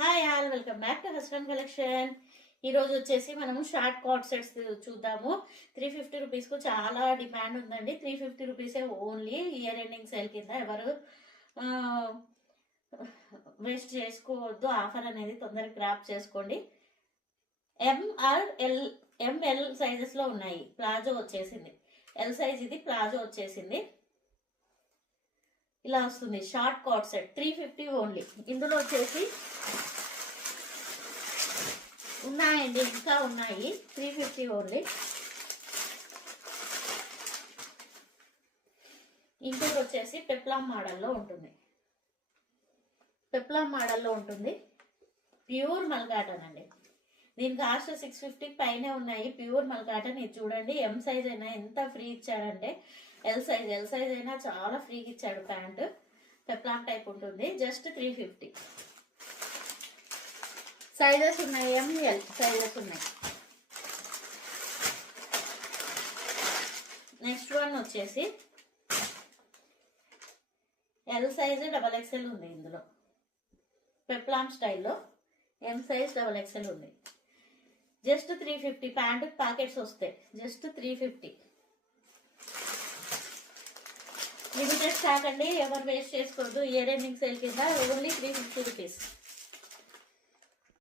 Hi all, welcome back to husband collection. ఈరోజు వచ్చేసి మనము షార్ట్ కార్డ్ సెట్స్ చూద్దాము. 350 రూపీస్కు చాలా డిమాండ్ ఉందండి. 350 రూపీసే ఓన్లీ. ఇయర్ ఎండింగ్ సేల్ కింద ఎవరు వేస్ట్ చేసుకోవద్దు. ఆఫర్ అనేది తొందరగా గ్రాప్ చేసుకోండి. ఎంఎల్ సైజెస్లో ఉన్నాయి. ప్లాజో వచ్చేసింది. ఎల్ సైజ్ ఇది, ప్లాజో వచ్చేసింది. ఇలా వస్తుంది షార్ట్ కార్డ్ సెట్ 350 ఓన్లీ. ఇందులో వచ్చేసి ఉన్నాయండి, ఇంకా ఉన్నాయి. 350 ఓన్లీ. ఇంకోటి వచ్చేసి పెప్లాం మోడల్లో ఉంటుంది. పెప్లాం మోడల్లో ఉంటుంది. ప్యూర్ మల్కాటన్ అండి. దీని కాస్ట్ 650 పైనే ఉన్నాయి. Pure mulcotton. ఇది చూడండి, ఎం సైజ్ అయినా ఎంత ఫ్రీ ఇచ్చాడంటే, ఎల్ సైజ్ అయినా చాలా ఫ్రీగా ఇచ్చాడు. ప్యాంట్ పెప్లాం టైప్ ఉంటుంది. జస్ట్ 350. సైజెస్ ఉన్నాయి, ఎంఎల్ సైజెస్ ఉన్నాయి. నెక్స్ట్ వన్ వచ్చేసి ఎల్ సైజ్ XXL ఉంది. ఇందులో పెప్లాం స్టైల్లో ఎం సైజ్ XXL ఉంది. జస్ట్ 350. ప్యాంటు ప్యాకెట్స్ వస్తాయి. జస్ట్ 350. లిమిటెడ్ స్టాక్ అండి, ఎవరు వేస్ట్ చేసుకోవద్దు. ఇయర్ ఎండింగ్ సేల్ కింద ఓన్లీ 350 రూపీస్.